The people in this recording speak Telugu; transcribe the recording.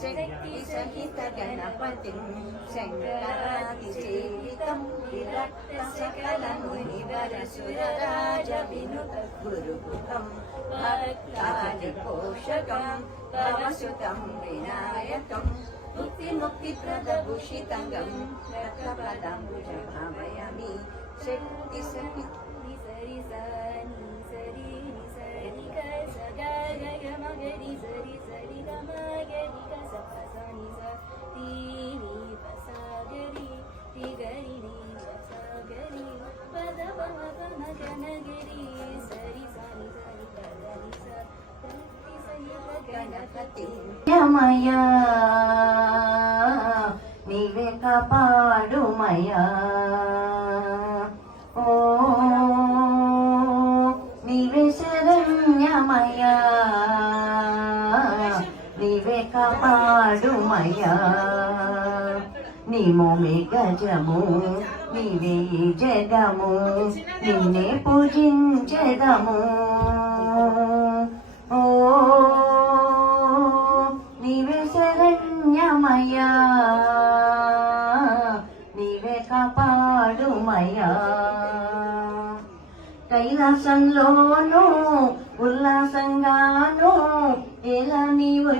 శక్తి సహిత గణపతిం శంకరాతిసేవితం విరక్త సకల మునివర సురరాజ వినుత గురుముఖం భక్తాది పోషకం పవసుతం వినాయకం ముక్తి ప్రదభూషితంగం రక్తపదంబుజ భావయామి శక్తి సహిత సరి సని సరి సరి క సగా గగ మగరి సరి సరి గ మగరి క సప సని స తి ని ప స గరి తి గరి ని ప స గరి పద ప మ ప మ గ న గరి సరి సని సరి ప ని స శక్తి సహిత గణపతి యమయా నీవే కాపాడుమయా ఓ నీవే శరణ్యమయా నీవే కాపాడుమయా నీ మోమే గజము నీవే ఈ జగము నిన్నే పూజించెదము ఓ నీవే శరణ్యమయా నీవే కాపాడుమయా కైలాసంలోనూ ఉల్లాసంగాను ఎలా నీవు